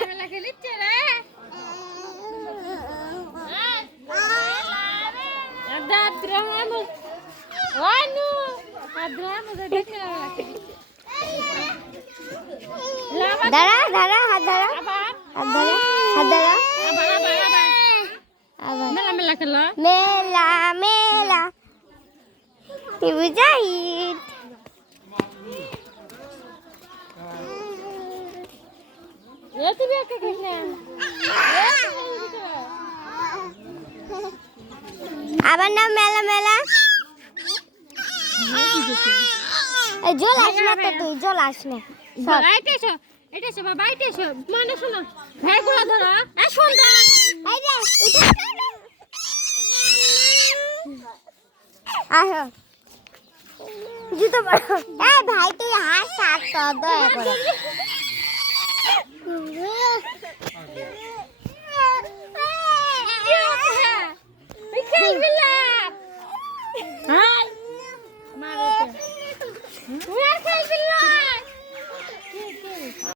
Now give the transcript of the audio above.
মেলা খেলিচ্ছে রে দাঁড়া দাঁড়া হাত ধরা হাত ধরা হাত ধরা মেলা মেলা খেলো মেলা মেলা টিভি যাই তুমি একটা খেললাম আবার নাম মেলা মেলা জল আস না তো তুই জল আস না এটা এসো বাবা এটা এসো মানে শোনো ভাইগুলো ধরো শোন আসো জুতো পরো এই ভাই তুই হাত সাত দয়া করে